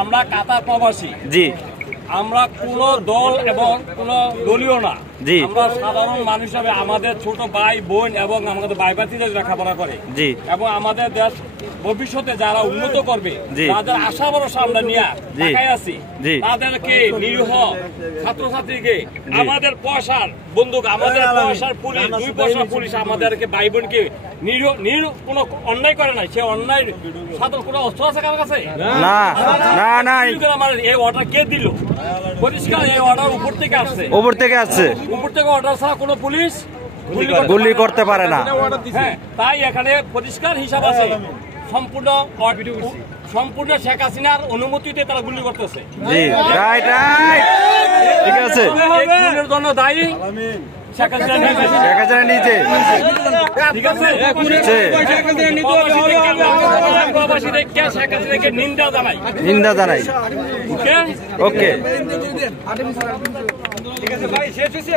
আমরা কাতার প্রবাসী, জি আমরা কোন দল এবং কোন দলীয় না, জি আমরা সাধারণ মানুষ হিসাবে আমাদের ছোট ভাই বোন এবং আমাদের ভাই ভাতিরা লেখাপড়া করে, জি এবং আমাদের দেশ ভবিষ্যতে যারা উন্নত করবে, জি তাদের আশা ভরসা আমরা নিয়ে জি তাকাই আছি। জি তাদেরকে নিরীহ ছাত্রছাত্রীকে আমাদের পয়সার বন্দুক, আমাদের পয়সার পুলিশ, 2 পয়সার পুলিশ আমাদেরকে ভাই বোনকে নিরীহ কোনো অন্যায় করে নাই। সে অন্যায় সাধারণ কোনো অস্ত্র আছে কার কাছে? না না নাই। এই অর্ডার কে দিল? পরিষ্কার এই অর্ডার উপর থেকে আসছে, উপর থেকে আসছে। উপর থেকে অর্ডার ছাড়া কোনো পুলিশ গুলি করতে পারে না। হ্যাঁ, তাই এখানে পরিষ্কার হিসাব আছে, সম্পূর্ণ শেখ হাসিনার অনুমতিতে তারা গুলি করতেছে। জি রাইট রাইট, ঠিক আছে। খুনের জন্য দায়ী শেখ হাসিনা নিজে, ঠিক আছে। প্রবাসীদেরকে শেখ হাসিনাকে নিন্দা জানাই, নিন্দা জানাই। ওকে ঠিক আছে ভাই, শেষ হয়েছে।